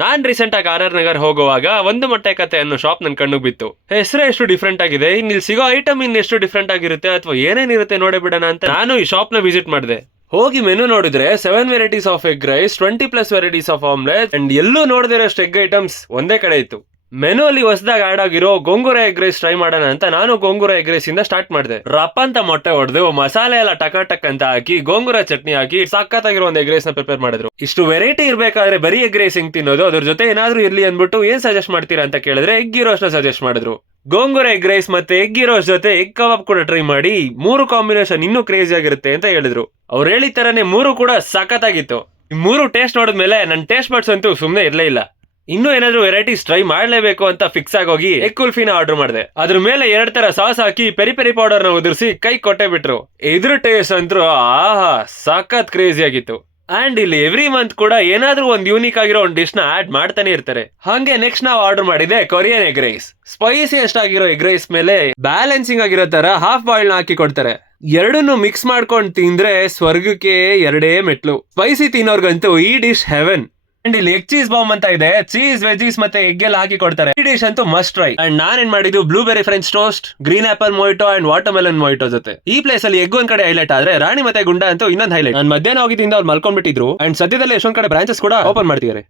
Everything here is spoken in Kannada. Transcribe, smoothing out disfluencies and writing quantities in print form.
ನಾನ್ ರೀಸೆಂಟ್ ಆಗಿ ಆರ್ ನಗರ್ ಹೋಗುವಾಗ ಒಂದು ಮೊಟ್ಟೆ ಕತೆ ಅನ್ನೋ ಶಾಪ್ ನನ್ ಕಣ್ಣು ಬಿತ್ತು. ಹೆಸರೇ ಎಷ್ಟು ಡಿಫ್ರೆಂಟ್ ಆಗಿದೆ, ಇಲ್ಲಿ ಸಿಗೋ ಐಟಮ್ ಎಷ್ಟು ಡಿಫ್ರೆಂಟ್ ಆಗಿರುತ್ತೆ ಅಥವಾ ಏನೇನಿರುತ್ತೆ ನೋಡೇ ಬಿಡೋಣ ಅಂತ ನಾನು ಈ ಶಾಪ್ ನ ವಿಸಿಟ್ ಮಾಡಿದೆ. ಹೋಗಿ ಮೆನು ನೋಡಿದ್ರೆ 7 varieties of egg rice, 20+ varieties of omelette and ಎಲ್ಲೂ ನೋಡದಿರೋಷ್ಟು ಎಗ್ ಐಟಮ್ಸ್ ಒಂದೇ ಕಡೆ ಇತ್ತು. ಮೆನು ಅಲ್ಲಿ ಹೊಸದಾಗಿ ಆಡ್ ಆಗಿರೋ ಗೋಂಗೂರ ಎಗ್ ರೈಸ್ ಟ್ರೈ ಮಾಡೋಣ ಅಂತ ನಾನು ಗೋಂಗೂರ ಎಗ್ ರೈಸ್ ಇಂದ ಸ್ಟಾರ್ಟ್ ಮಾಡಿದೆ. ರಪ್ಪ ಅಂತ ಮೊಟ್ಟೆ ಹೊಡೆದು ಮಸಾಲೆ ಎಲ್ಲ ಟಕ್ ಅಂತ ಹಾಕಿ ಗೋಂಗೂರ ಚಟ್ನಿ ಹಾಕಿ ಸಖತ್ತಾಗಿರೋ ಒಂದು ಎಗ್ ರೈಸ್ ನ ಪ್ರಿಪೇರ್ ಮಾಡಿದ್ರು. ಇಷ್ಟು ವೆರೈಟಿ ಇರ್ಬೇಕಾದ್ರೆ ಬರೀ ಎಗ್ ರೈಸ್ ಹೆಂಗ್ ತಿನ್ನೋದು, ಅದ್ರ ಜೊತೆ ಏನಾದ್ರೂ ಇರ್ಲಿ ಅಂದ್ಬಿಟ್ಟು ಏನ್ ಸಜೆಸ್ಟ್ ಮಾಡ್ತೀರಾ ಅಂತ ಕೇಳಿದ್ರೆ ಎಗ್ ಗಿರೋಸ್ ನ ಸಜೆಸ್ಟ್ ಮಾಡಿದ್ರು. ಗೋಂಗೂರ ಎಗ್ ರೈಸ್ ಮತ್ತೆ ಎಗ್ ಗಿರೋಸ್ ಜೊತೆ ಎಗ್ ಕಬಾಬ್ ಕೂಡ ಟ್ರೈ ಮಾಡಿ 3 ಕಾಂಬಿನೇಷನ್ ಇನ್ನೂ ಕ್ರೇಜಿ ಆಗಿರುತ್ತೆ ಅಂತ ಹೇಳಿದ್ರು. ಅವ್ರು ಹೇಳಿದ ತರನೇ 3 ಕೂಡ ಸಖತ್ತಾಗಿತ್ತು. 3 ಟೇಸ್ಟ್ ನೋಡಿದ್ಮೇಲೆ ನನ್ನ ಟೇಸ್ಟ್ ಬಡ್ಸ್ ಅಂತೂ ಸುಮ್ನೆ ಇರ್ಲೇ ಇಲ್ಲ. ಇನ್ನೂ ಏನಾದ್ರು ವೆರೈಟೀಸ್ ಟ್ರೈ ಮಾಡ್ಲೇಬೇಕು ಅಂತ ಫಿಕ್ಸ್ ಆಗೋಗಿ ಎಗ್ ಕುಲ್ಫಿನ ಆರ್ಡರ್ ಮಾಡಿದೆ. ಅದ್ರ ಮೇಲೆ 2 ತರ ಸಾಸ್ ಹಾಕಿ ಪೆರಿ ಪೆರಿ ಪೌಡರ್ ನ ಉದುರಿಸಿ ಕೈ ಕೊಟ್ಟೆ ಬಿಟ್ರು. ಇದ್ರ ಟೇಸ್ಟ್ ಅಂತೂ ಆಹಾ ಸಖತ್ ಕ್ರೇಜಿ ಆಗಿತ್ತು. ಅಂಡ್ ಇಲ್ಲಿ ಎವ್ರಿ ಮಂತ್ ಕೂಡ ಏನಾದ್ರೂ ಒಂದು ಯೂನಿಕ್ ಆಗಿರೋ ಒಂದು ಡಿಶ್ ನ ಆಡ್ ಮಾಡ್ತಾನೆ ಇರ್ತಾರೆ. ಹಂಗೆ ನೆಕ್ಸ್ಟ್ ನಾವು ಆರ್ಡರ್ ಮಾಡಿದೆ ಕೊರಿಯನ್ ಎಗ್ ರೈಸ್. ಸ್ಪೈಸಿ ಆಗಿರೋ ಎಗ್ ರೈಸ್ ಮೇಲೆ ಬ್ಯಾಲೆನ್ಸಿಂಗ್ ಆಗಿರೋ ತರ ಹಾಫ್ ಬಾಯ್ಲ್ ನ ಹಾಕಿ ಕೊಡ್ತಾರೆ. ಎರಡನ್ನು ಮಿಕ್ಸ್ ಮಾಡ್ಕೊಂಡು ತಿಂದ್ರೆ ಸ್ವರ್ಗಕ್ಕೆ 2 ಮೆಟ್ಲು. ಸ್ಪೈಸಿ ತಿನ್ನೋರ್ಗಂತೂ ಈ ಡಿಶ್ ಹೆವೆನ್. ಅಂಡ್ ಇಲ್ಲಿ ಎಗ್ ಚೀಸ್ ಬಾಂಬ್ ಅಂತ ಇದೆ, ಚೀಸ್ ವೆಜೀಸ್ ಮತ್ತೆ ಎಗ್ ಎಲ್ಲ ಹಾಕಿ ಕೊಡ್ತಾರೆ. ಈ ಡಿಶ್ ಅಂತೂ ಮಸ್ಟ್ ಟ್ರೈ. ಅಂಡ್ ನಾನೇನ್ ಮಾಡಿದ್ದು blueberry French toast, green apple mojito and watermelon mojito ಜೊತೆ. ಈ ಪ್ಲೇಸ್ ಅಲ್ಲಿ ಎಗ್ ಒಂದ್ ಕಡೆ ಹೈಲೈಟ್ ಆದ್ರೆ ರಾಣಿ ಮತ್ತೆ ಗುಂಡ ಅಂತೂ ಇನ್ನೊಂದು ಹೈಲೈಟ್. ನಾನು ಮಧ್ಯಾಹ್ನ ಹೋಗಿದ್ದರಿಂದ ಅವ್ರು ಮಲ್ಕೊಂಡ್ಬಿಟ್ಟಿದ್ರು. ಅಂಡ್ ಸದ್ಯದಲ್ಲಿ ಎಷ್ಟೊಂದ್ ಕಡೆ ಬ್ರಾಂಚಸ್ ಕೂಡ ಓಪನ್ ಮಾಡ್ತಿದ್ದಾರೆ.